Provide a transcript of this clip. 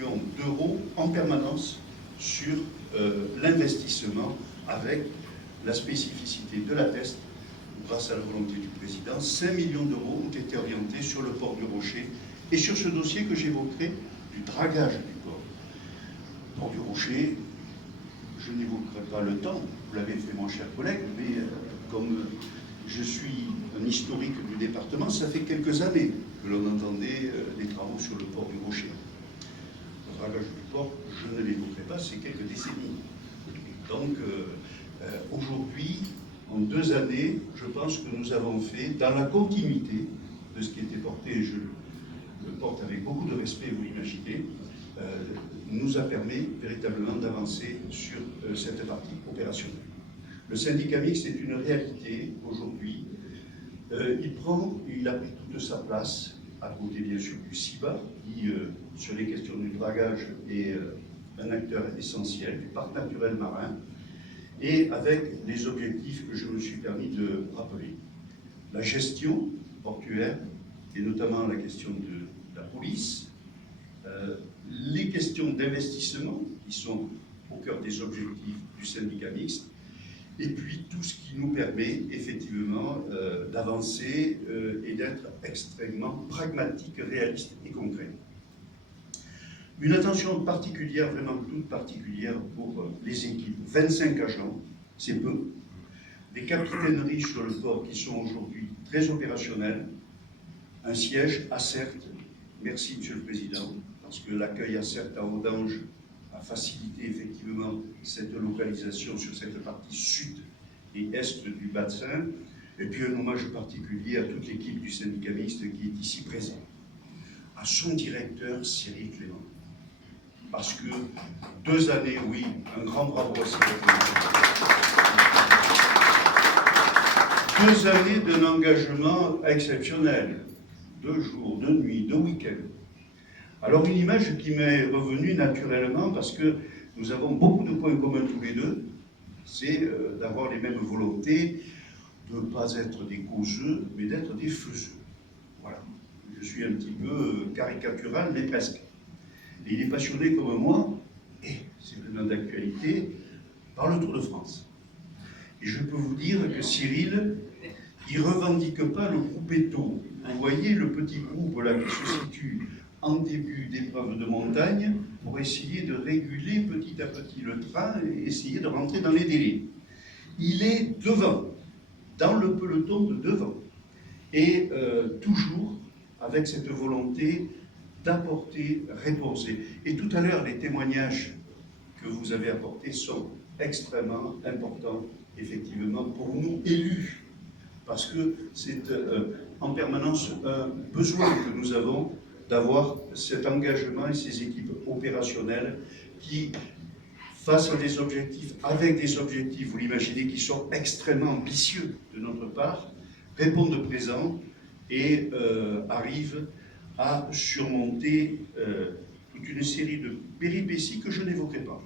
millions d'euros en permanence sur l'investissement, avec la spécificité de la Teste. Grâce à la volonté du président, 5 millions d'euros ont été orientés sur le port du Rocher et sur ce dossier que j'évoquerai du dragage du port. Le port du Rocher, je n'évoquerai pas le temps, vous l'avez fait mon cher collègue, mais comme je suis un historique du département, ça fait quelques années que l'on entendait des travaux sur le port du Rocher. Le dragage du port, je ne l'évoquerai pas, c'est quelques décennies. Donc aujourd'hui, en 2 années, je pense que nous avons fait, dans la continuité de ce qui était porté, je le porte avec beaucoup de respect, vous l'imaginez, nous a permis véritablement d'avancer sur cette partie opérationnelle. Le syndicat mixte est une réalité aujourd'hui. Il a pris toute sa place, à côté bien sûr du CIBA, qui, sur les questions du dragage, est un acteur essentiel du parc naturel marin, et avec les objectifs que je me suis permis de rappeler. La gestion portuaire, et notamment la question de la police, les questions d'investissement, qui sont au cœur des objectifs du syndicat mixte, et puis tout ce qui nous permet effectivement d'avancer et d'être extrêmement pragmatique, réaliste et concret. Une attention particulière, vraiment toute particulière pour les équipes. 25 agents, c'est peu. Des capitaineries sur le port qui sont aujourd'hui très opérationnelles. Un siège à Certes. Merci Monsieur le Président, parce que l'accueil à Certes à Audange a facilité effectivement cette localisation sur cette partie sud et est du bassin. Et puis un hommage particulier à toute l'équipe du syndicat mixte qui est ici présente. À son directeur Cyril Clément. Parce que 2 années, oui, un grand bravo à Cyril Clément. 2 années d'un engagement exceptionnel. 2 jours, 2 nuits, 2 week-ends. Alors une image qui m'est revenue naturellement parce que nous avons beaucoup de points communs tous les deux, c'est d'avoir les mêmes volontés, de ne pas être des causeux, mais d'être des faiseux. Voilà. Je suis un petit peu caricatural, mais presque. Et il est passionné comme moi, et c'est vraiment d'actualité, par le Tour de France. Et je peux vous dire que Cyril, il ne revendique pas le groupetto. Vous voyez le petit groupe là qui se situe en début d'épreuve de montagne pour essayer de réguler petit à petit le train et essayer de rentrer dans les délais. Il est devant, dans le peloton de devant, et toujours avec cette volonté d'apporter réponse. Et tout à l'heure, les témoignages que vous avez apportés sont extrêmement importants, effectivement, pour nous élus, parce que c'est en permanence un besoin que nous avons d'avoir cet engagement et ces équipes opérationnelles qui, face à des objectifs, avec des objectifs, vous l'imaginez, qui sont extrêmement ambitieux de notre part, répondent présent et arrivent à surmonter toute une série de péripéties que je n'évoquerai pas.